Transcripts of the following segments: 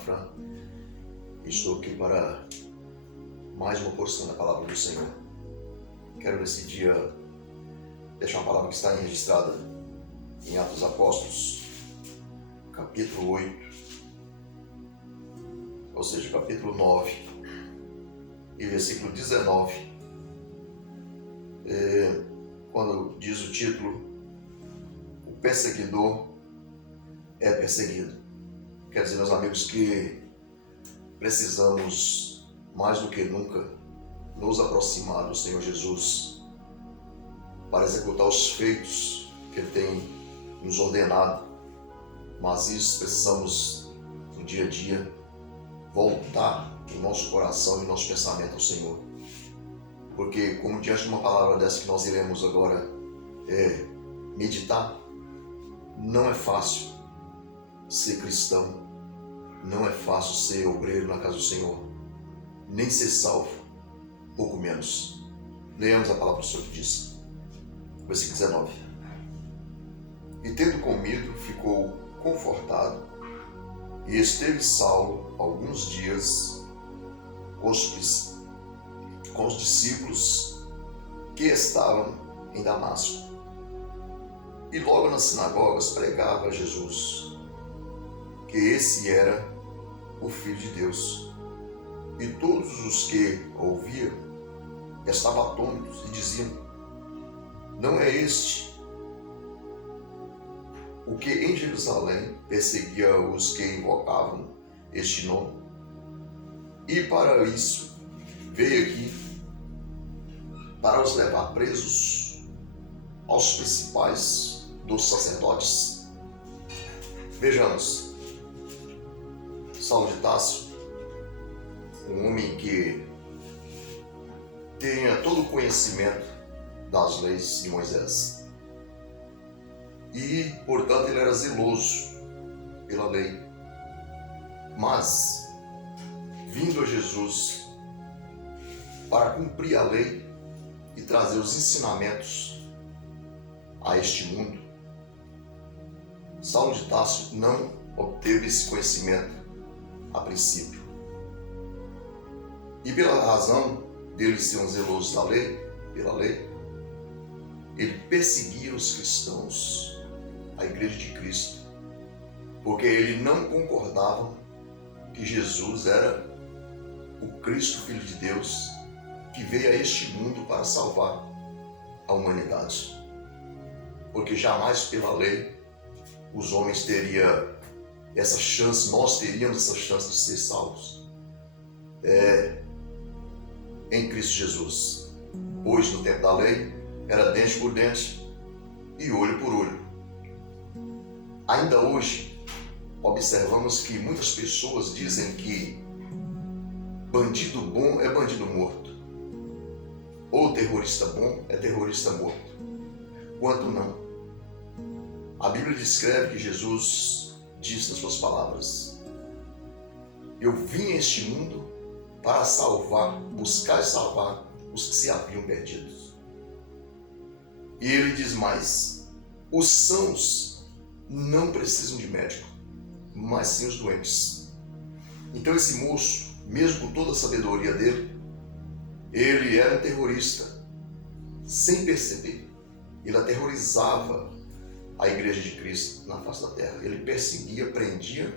Fran. Estou aqui para mais uma porção da palavra do Senhor. Quero nesse dia deixar uma palavra que está registrada em Atos dos Apóstolos, capítulo 8, ou seja, capítulo 9 e versículo 19, quando diz o título: o perseguidor é perseguido. Quer dizer, meus amigos, que precisamos mais do que nunca nos aproximar do Senhor Jesus para executar os feitos que Ele tem nos ordenado, mas isso precisamos no dia a dia voltar o nosso coração e o nosso pensamento ao Senhor, porque como diante de uma palavra dessa que nós iremos agora meditar, não é fácil ser cristão, não é fácil ser obreiro na casa do Senhor, nem ser salvo, pouco menos. Leamos a palavra do Senhor que diz, versículo 19: e tendo comido, ficou confortado, e esteve Saulo alguns dias com os discípulos que estavam em Damasco. E logo nas sinagogas pregava Jesus, que esse era o Filho de Deus. E todos os que ouviam estavam atônitos e diziam: não é este o que em Jerusalém perseguia os que invocavam este nome? E para isso veio aqui, para os levar presos aos principais dos sacerdotes. Vejamos, Saulo de Tarso, um homem que tinha todo o conhecimento das leis de Moisés e, portanto, ele era zeloso pela lei, mas vindo a Jesus para cumprir a lei e trazer os ensinamentos a este mundo, Saulo de Tarso não obteve esse conhecimento a princípio. E pela razão dele ser um zeloso da lei, pela lei, ele perseguia os cristãos, a igreja de Cristo, porque ele não concordava que Jesus era o Cristo, Filho de Deus, que veio a este mundo para salvar a humanidade. Porque jamais pela lei os homens teriam essa chance, nós teríamos essa chance de ser salvos em Cristo Jesus. Pois no tempo da lei era dente por dente e olho por olho. Ainda hoje observamos que muitas pessoas dizem que bandido bom é bandido morto, ou terrorista bom é terrorista morto, quando não. A Bíblia descreve que Jesus disse nas suas palavras: eu vim a este mundo para salvar, buscar e salvar os que se haviam perdidos. E ele diz mais: os sãos não precisam de médico, mas sim os doentes. Então esse moço, mesmo com toda a sabedoria dele, ele era um terrorista, sem perceber. Ele aterrorizava a igreja de Cristo na face da terra. Ele perseguia, prendia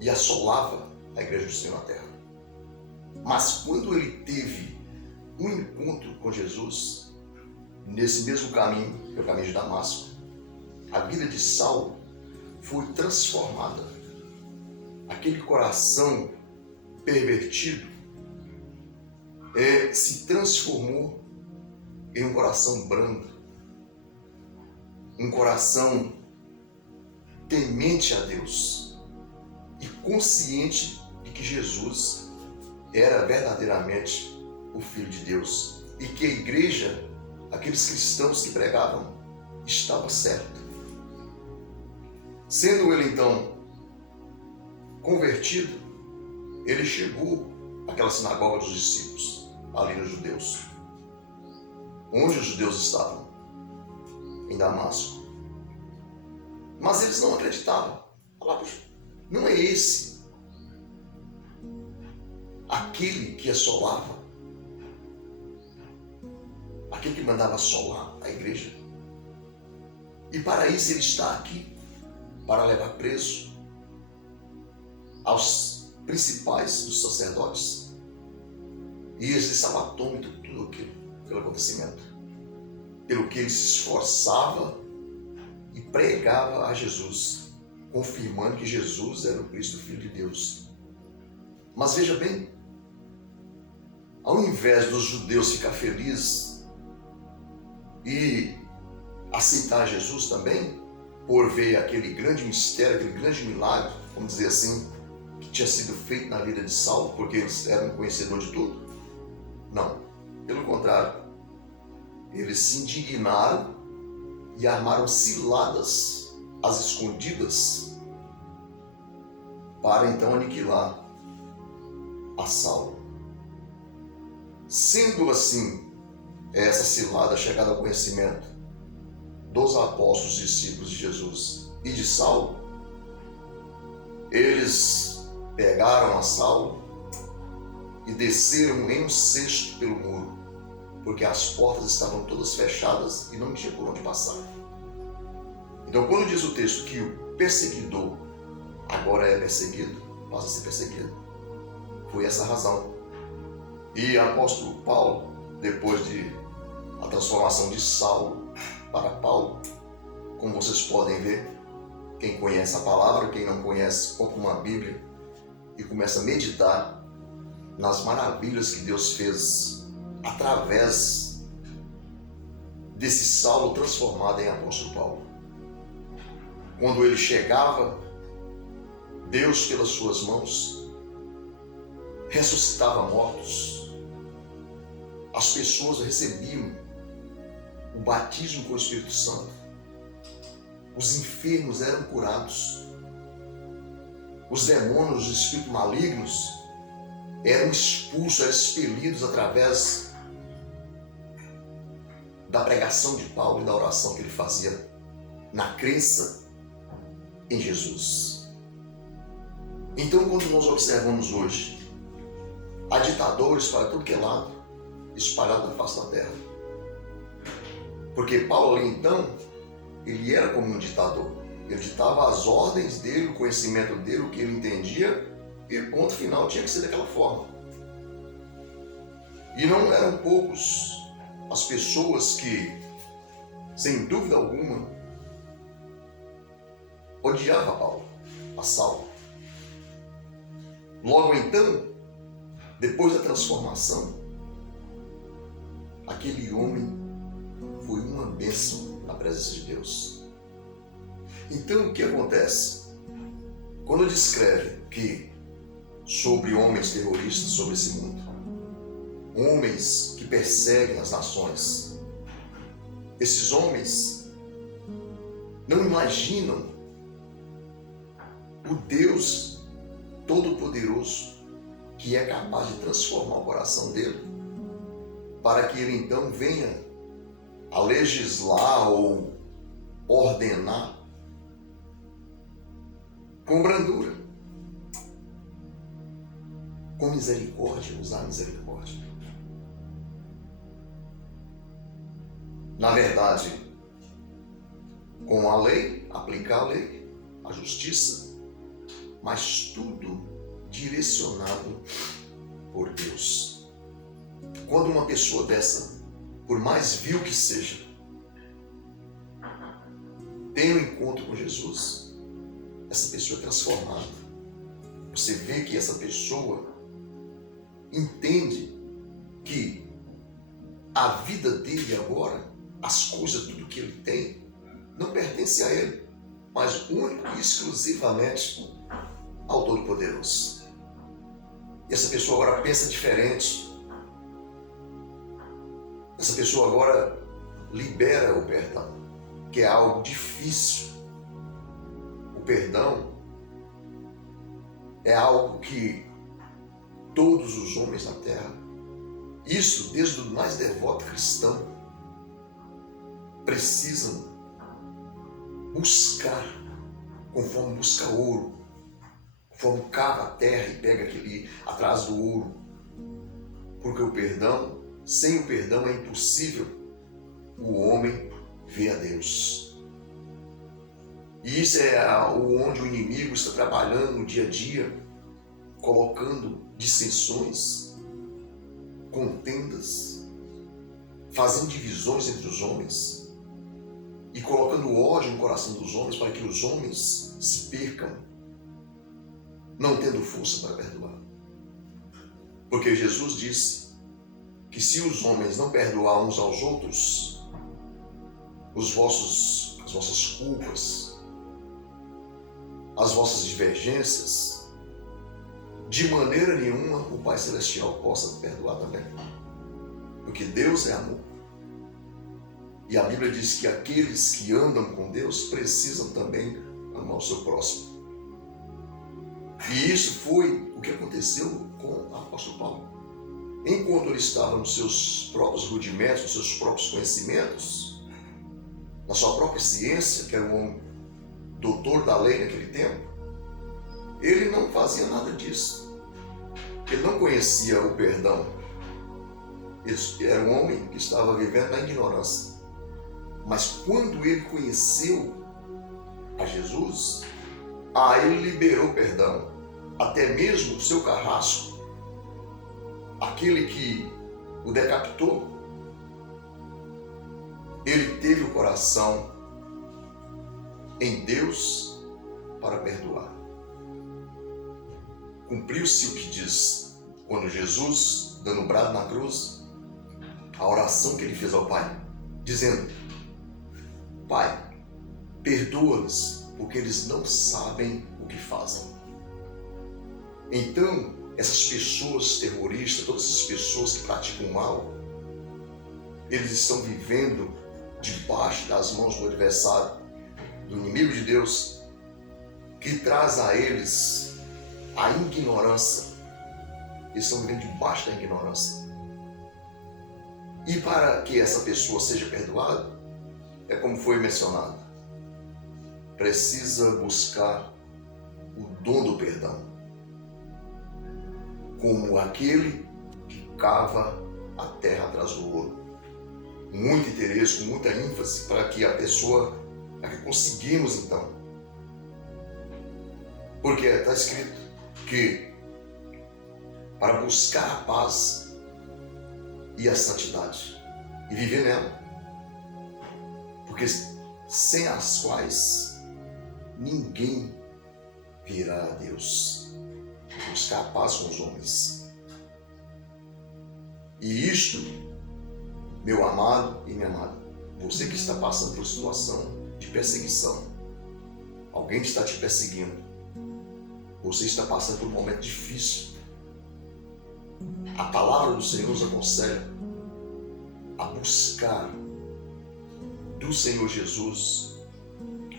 e assolava a igreja do Senhor na terra. Mas quando ele teve um encontro com Jesus, nesse mesmo caminho, que é o caminho de Damasco, a vida de Saulo foi transformada. Aquele coração pervertido se transformou em um coração brando, um coração temente a Deus e consciente de que Jesus era verdadeiramente o Filho de Deus e que a igreja, aqueles cristãos que pregavam, estava certo. Sendo ele então convertido, ele chegou àquela sinagoga dos discípulos, ali nos judeus, onde os judeus estavam, em Damasco. Mas eles não acreditavam. Falavam: Não é esse aquele que assolava, aquele que mandava assolar a igreja. E para isso ele está aqui, para levar preso aos principais dos sacerdotes. E eles estavam atônitos por tudo aquilo, pelo acontecimento, pelo que ele se esforçava e pregava a Jesus, confirmando que Jesus era o Cristo, Filho de Deus. Mas veja bem, ao invés dos judeus ficar felizes e aceitar Jesus também, por ver aquele grande mistério, aquele grande milagre, vamos dizer assim, que tinha sido feito na vida de Saulo, porque eles eram conhecedores de tudo, não, pelo contrário, eles se indignaram e armaram ciladas às escondidas para então aniquilar a Saulo. Sendo assim, essa cilada chegada ao conhecimento dos apóstolos e discípulos de Jesus e de Saulo, eles pegaram a Saulo e desceram em um cesto pelo muro, porque as portas estavam todas fechadas e não tinha por onde passar. Então, quando diz o texto que o perseguidor agora é perseguido, passa a ser perseguido, foi essa a razão. E o apóstolo Paulo, depois de a transformação de Saulo para Paulo, como vocês podem ver, quem conhece a palavra, quem não conhece, compra uma Bíblia e começa a meditar nas maravilhas que Deus fez através desse Saulo transformado em apóstolo Paulo. Quando ele chegava, Deus, pelas suas mãos, ressuscitava mortos. As pessoas recebiam o batismo com o Espírito Santo. Os enfermos eram curados. Os demônios, os espíritos malignos, eram expulsos, eram expelidos através da pregação de Paulo e da oração que ele fazia na crença em Jesus. Então, quando nós observamos hoje, há ditadores para tudo que é lado, espalhados na face da terra. Porque Paulo ali então, ele era como um ditador. Ele ditava as ordens dele, o conhecimento dele, o que ele entendia, e ponto final tinha que ser daquela forma. E não eram poucos as pessoas que, sem dúvida alguma, odiavam Paulo, a Saulo. Logo então, depois da transformação, aquele homem foi uma bênção na presença de Deus. Então, o que acontece? Quando descreve que sobre homens terroristas sobre esse mundo, homens que perseguem as nações, esses homens não imaginam o Deus Todo-Poderoso que é capaz de transformar o coração dele, para que ele então venha a legislar ou ordenar com brandura, com misericórdia, usar misericórdia. Na verdade, com a lei, aplicar a lei, a justiça, mas tudo direcionado por Deus. Quando uma pessoa dessa, por mais vil que seja, tem um encontro com Jesus, essa pessoa é transformada. Você vê que essa pessoa entende que a vida dele agora, as coisas, tudo que ele tem, não pertence a ele, mas único e exclusivamente ao Todo-Poderoso. E essa pessoa agora pensa diferente. Essa pessoa agora libera o perdão, que é algo difícil. O perdão é algo que todos os homens na terra, isso desde o mais devoto cristão, precisam buscar, conforme busca ouro, conforme cava a terra e pega aquele atrás do ouro. Porque o perdão, sem o perdão é impossível o homem ver a Deus. E isso é onde o inimigo está trabalhando no dia a dia, colocando dissensões, contendas, fazendo divisões entre os homens e colocando ódio no coração dos homens para que os homens se percam, não tendo força para perdoar. Porque Jesus disse que se os homens não perdoar uns aos outros, as vossas culpas, as vossas divergências, de maneira nenhuma o Pai Celestial possa perdoar também. Porque Deus é amor. E a Bíblia diz que aqueles que andam com Deus precisam também amar o seu próximo. E isso foi o que aconteceu com o apóstolo Paulo. Enquanto ele estava nos seus próprios rudimentos, nos seus próprios conhecimentos, na sua própria ciência, que era um homem doutor da lei naquele tempo, ele não fazia nada disso. Ele não conhecia o perdão. Ele era um homem que estava vivendo na ignorância. Mas quando ele conheceu a Jesus, ele liberou perdão. Até mesmo o seu carrasco, aquele que o decapitou, ele teve o coração em Deus para perdoar. Cumpriu-se o que diz quando Jesus, dando um brado na cruz, a oração que ele fez ao Pai, dizendo: Pai, perdoa-lhes, porque eles não sabem o que fazem. Então, essas pessoas terroristas, todas essas pessoas que praticam mal, eles estão vivendo debaixo das mãos do adversário, do inimigo de Deus, que traz a eles a ignorância. Eles estão vivendo debaixo da ignorância. E para que essa pessoa seja perdoada, é como foi mencionado, precisa buscar o dom do perdão, como aquele que cava a terra atrás do ouro. Muito interesse, com muita ênfase para que a pessoa, para que conseguimos então. Porque está escrito que para buscar a paz e a santidade e viver nela, porque sem as quais ninguém virá a Deus. Buscar a paz com os homens. E isto, meu amado e minha amada, você que está passando por situação de perseguição, alguém que está te perseguindo, você está passando por um momento difícil, a palavra do Senhor nos aconselha a buscar do Senhor Jesus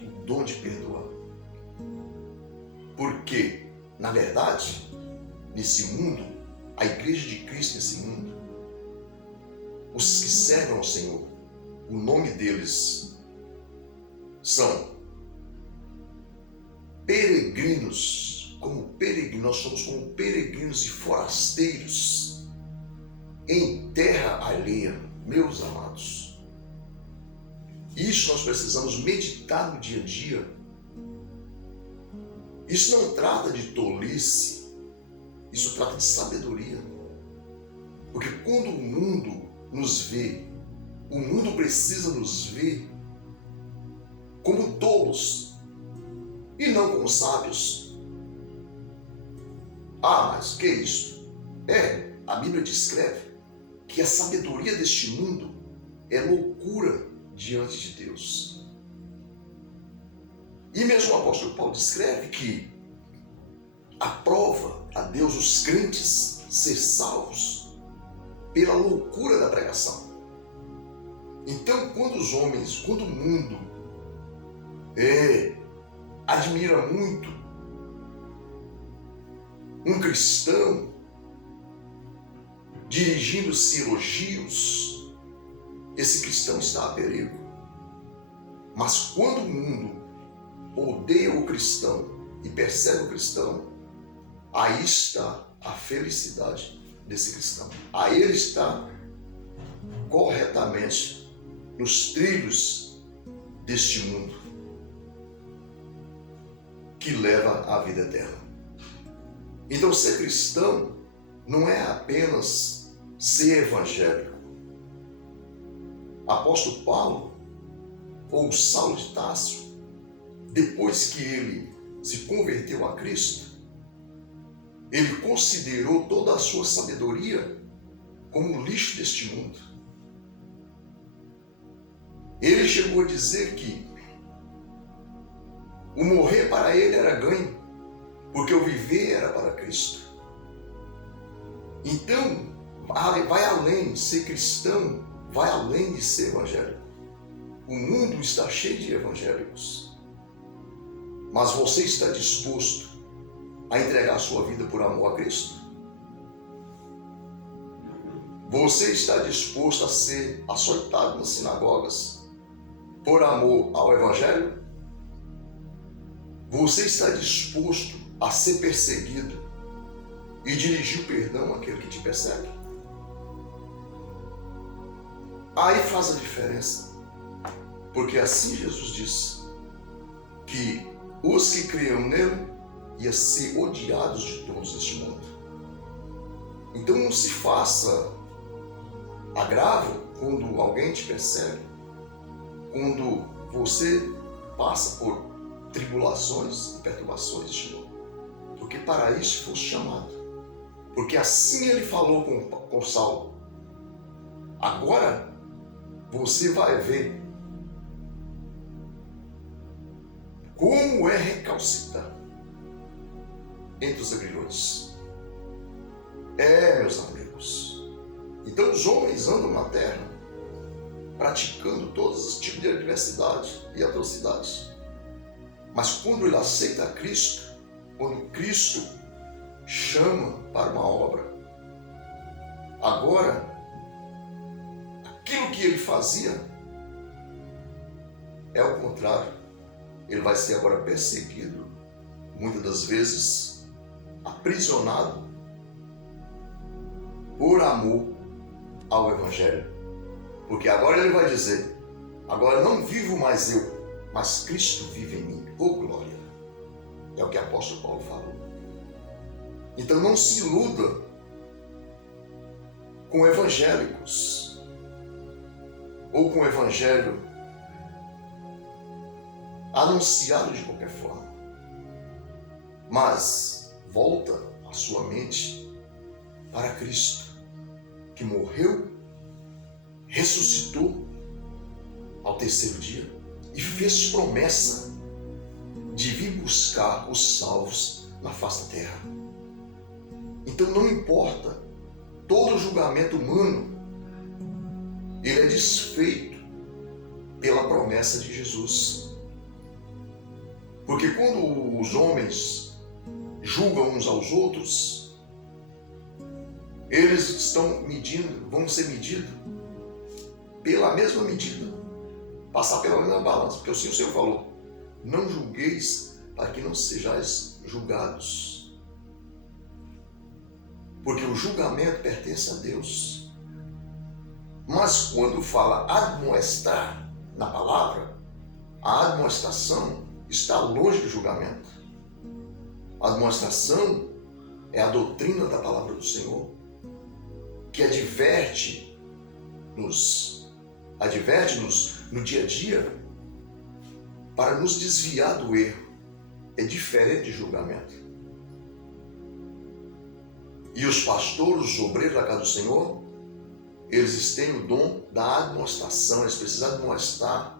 o dom de perdoar. Porque, na verdade, nesse mundo, a igreja de Cristo nesse mundo, os que servem ao Senhor, o nome deles são peregrinos, nós somos como peregrinos e forasteiros em terra alheia, meus amados. Isso nós precisamos meditar no dia a dia. Isso não trata de tolice, isso trata de sabedoria. Porque quando o mundo nos vê, o mundo precisa nos ver como tolos e não como sábios. Mas que é isso? A Bíblia descreve que a sabedoria deste mundo é loucura diante de Deus. E mesmo o apóstolo Paulo descreve que aprova a Deus os crentes ser salvos pela loucura da pregação. Então, quando o mundo admira muito um cristão dirigindo-se elogios, esse cristão está a perigo. Mas quando o mundo odeia o cristão e persegue o cristão, Aí está a felicidade desse cristão. Aí ele está corretamente nos trilhos deste mundo que leva à vida eterna. Então, ser cristão não é apenas ser evangélico. Apóstolo Paulo, ou Saulo de Tarso, depois que ele se converteu a Cristo, ele considerou toda a sua sabedoria como lixo deste mundo. Ele chegou a dizer que o morrer para ele era ganho, porque o viver era para Cristo. Então, vai além, ser cristão vai além de ser evangélico. O mundo está cheio de evangélicos, mas você está disposto a entregar a sua vida por amor a Cristo? Você está disposto a ser açoitado nas sinagogas por amor ao Evangelho? Você está disposto a ser perseguido e dirigir o perdão àquele que te persegue? Aí faz a diferença, porque assim Jesus disse que os que criam nele iam ser odiados de todos este mundo. Então não se faça agravo quando alguém te persegue, quando você passa por tribulações e perturbações deste mundo, porque para isso foste chamado. Porque assim ele falou com Saulo. Agora você vai ver como é recalcitar entre os agrilhões. Meus amigos. Então os homens andam na terra praticando todos os tipos de adversidade e atrocidades. Mas quando ele aceita Cristo, quando Cristo chama para uma obra, agora, aquilo que ele fazia é o contrário. Ele vai ser agora perseguido, muitas das vezes aprisionado por amor ao Evangelho. Porque agora ele vai dizer, agora não vivo mais eu, mas Cristo vive em mim. Oh, glória! É o que o apóstolo Paulo falou. Então não se iluda com evangélicos ou com o evangelho anunciado de qualquer forma. Mas volta a sua mente para Cristo, que morreu, ressuscitou ao terceiro dia e fez promessa de vir buscar os salvos na face da terra. Então não importa, todo julgamento humano, ele é desfeito pela promessa de Jesus. Porque quando os homens julgam uns aos outros, eles estão medindo, vão ser medidos pela mesma medida, passar pela mesma balança, porque assim o Senhor falou, não julgueis para que não sejais julgados. Porque o julgamento pertence a Deus. Mas quando fala admoestar na palavra, a admoestação está longe do julgamento. A admoestação é a doutrina da palavra do Senhor, que adverte-nos no dia a dia para nos desviar do erro. É diferente de julgamento. E os pastores, os obreiros da casa do Senhor, eles têm o dom da admoestação, eles precisam admoestar,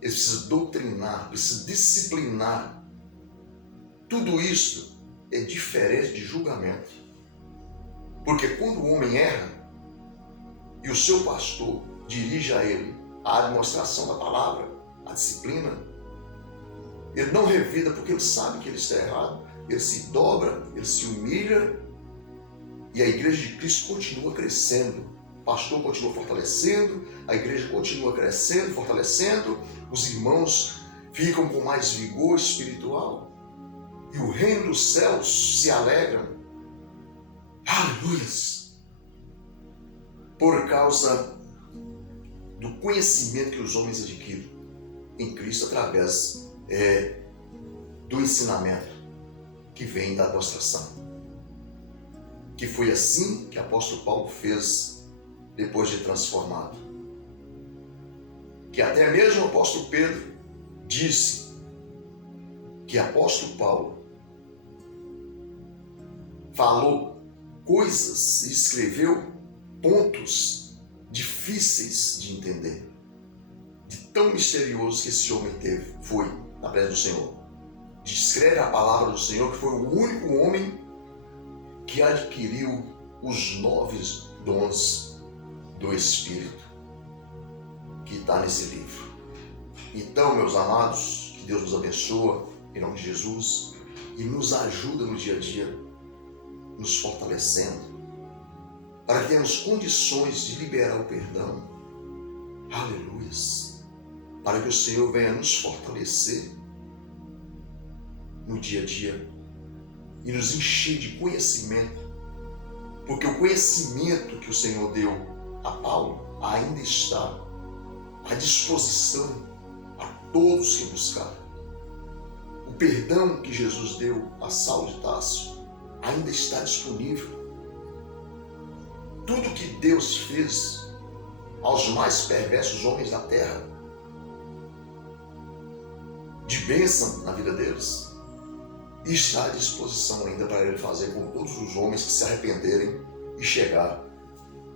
eles precisam doutrinar, precisam disciplinar. Tudo isso é diferente de julgamento. Porque quando o homem erra e o seu pastor dirige a ele a admoestação da palavra, a disciplina, ele não revida porque ele sabe que ele está errado, ele se dobra, ele se humilha e a igreja de Cristo continua crescendo. O pastor continua fortalecendo, a igreja continua crescendo, fortalecendo, os irmãos ficam com mais vigor espiritual. e o reino dos céus se alegram. Aleluias! Por causa do conhecimento que os homens adquirem em Cristo através do ensinamento que vem da demonstração. Que foi assim que o apóstolo Paulo fez depois de transformado. Que até mesmo o apóstolo Pedro disse que o apóstolo Paulo falou coisas e escreveu pontos difíceis de entender. De tão misterioso que esse homem foi na presença do Senhor. Descreve a palavra do Senhor que foi o único homem que adquiriu os 9 dons do Espírito que está nesse livro. Então, meus amados, que Deus nos abençoe em nome de Jesus e nos ajuda no dia a dia, nos fortalecendo, para que tenhamos condições de liberar o perdão. Aleluias! Para que o Senhor venha nos fortalecer no dia a dia e nos encher de conhecimento, porque o conhecimento que o Senhor deu a Paulo ainda está à disposição a todos que buscarem. O perdão que Jesus deu a Saulo de Tarso ainda está disponível. Tudo que Deus fez aos mais perversos homens da terra, de bênção na vida deles, está à disposição ainda para Ele fazer com todos os homens que se arrependerem e chegar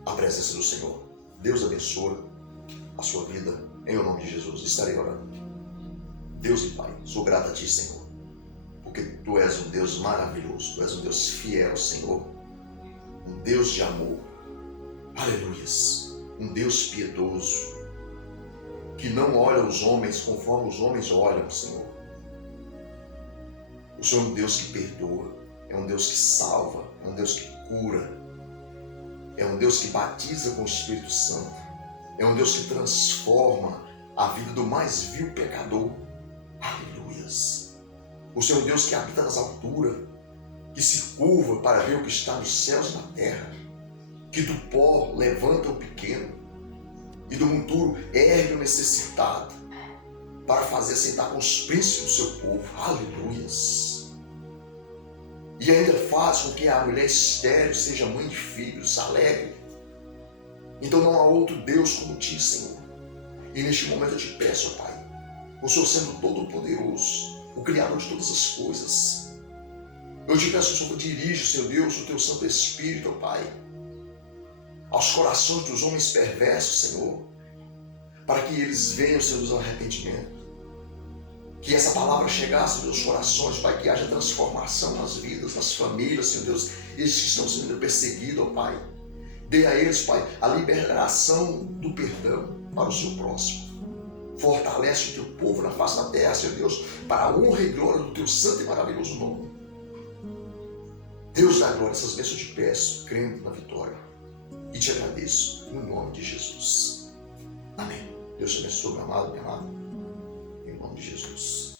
à presença do Senhor. Deus abençoe a sua vida, em nome de Jesus. Estarei orando. Deus e Pai, sou grato a Ti, Senhor, porque Tu és um Deus maravilhoso, Tu és um Deus fiel, Senhor, um Deus de amor. Aleluias! Um Deus piedoso, que não olha os homens conforme os homens olham, Senhor. O Senhor é um Deus que perdoa, é um Deus que salva, é um Deus que cura, é um Deus que batiza com o Espírito Santo, é um Deus que transforma a vida do mais vil pecador. Aleluias! O Senhor é um Deus que habita nas alturas, que se curva para ver o que está nos céus e na terra, que do pó levanta o pequeno e do monturo ergue o necessitado para fazer sentar com os príncipes do seu povo. Aleluias! E ainda faz com que a mulher estéril seja mãe de filhos, alegre. Então não há outro Deus como Ti, Senhor. E neste momento eu te peço, ó Pai, o Senhor sendo todo-poderoso, o Criador de todas as coisas, eu te peço que o Senhor dirija, Senhor Deus, o Teu Santo Espírito, ó Pai, aos corações dos homens perversos, Senhor, para que eles venham, Senhor Deus, ao arrependimento. Que essa palavra chegasse aos corações, Pai, que haja transformação nas vidas, nas famílias, Senhor Deus, esses que estão sendo perseguidos, ó Pai. Dê a eles, Pai, a liberação do perdão para o seu próximo. Fortalece o Teu povo na face da terra, Senhor Deus, para a honra e glória do Teu santo e maravilhoso nome. Deus da glória, essas bênçãos eu te peço, crendo na vitória. E te agradeço, no nome de Jesus. Amém. Deus te abençoe, meu amado, minha amada. Em nome de Jesus.